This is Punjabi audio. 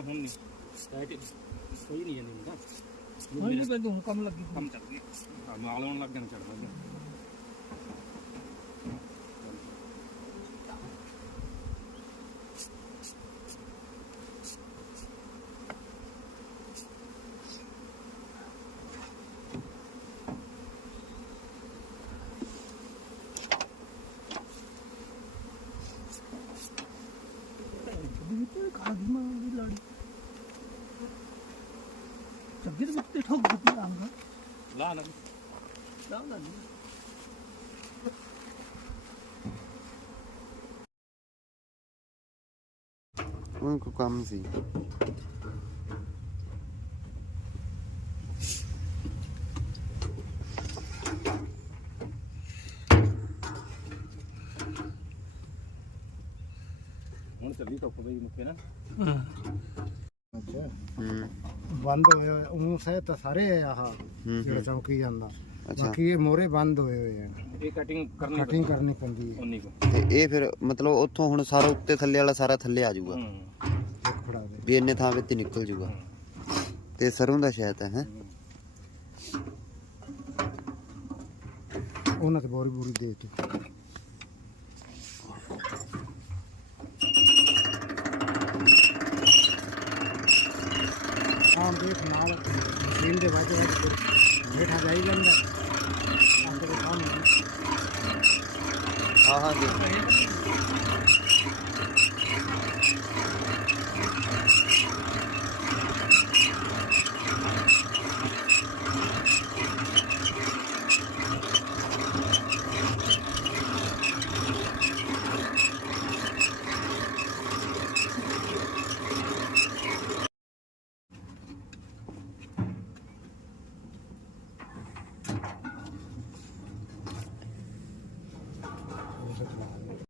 ਹੁਣ ਨਹੀਂ ਕੋਈ ਨਹੀਂ ਜਾਂਦੀ ਹੁੰਦਾ ਹੁਣ ਨਹੀਂ ਪੈਂਦਾ ਹੁਣ ਕੰਮ ਲੱਗੀ ਕੰਮ ਚੱਲ ਗਿਆ ਮਾਲ ਆਉਣ ਲੱਗ ਗਿਆ ਚੜਦਾ चक्की तो कितने ठोक देती है आमका ला ना उनको काम सी ਹੁਣ ਚੱਲੀ ਧੁੱਪ ਬਈ ਮੁੱਕੇ ਨਾ ਬੰਦ ਹੋਏ ਉਹ ਸਹਿ ਤਾਂ ਸਾਰੇ ਆਹ ਜਿਹੜਾ ਚੌਂਕੀ ਜਾਂਦਾ ਬਾਕੀ ਇਹ ਮੋਰੇ ਬੰਦ ਹੋਏ ਆ ਇਹ ਕਟਿੰਗ ਕਰਨੀ ਪੈਂਦੀ ਹੈ ਉਨੀ ਕੋ ਤੇ ਇਹ ਫਿਰ ਮਤਲਬ ਉੱਥੋਂ ਹੁਣ ਸਾਰਾ ਉੱਤੇ ਥੱਲੇ ਵਾਲਾ ਸਾਰਾ ਥੱਲੇ ਆ ਜਾਊਗਾ ਫੜਾ ਦੇ ਵੀ ਇੰਨੇ ਥਾਂ ਤੇ ਨਿਕਲ ਜਾਊਗਾ ਤੇ ਸਰੋਂ ਦਾ ਸ਼ਾਇਦ ਹੈ ਉਹਨਾਂ ਤੇ ਬੋਰੀ ਦੇ ਤੀ ਆਮ ਦੇਖ ਨਾਲ ਮਸ਼ੀਨ ਦੇ ਵਾਜੇ ਬੈਠਾ ਜਾਈ ਜਾਂਦਾ ਆਂਦੇ ਕੰਮ ਹਾਂ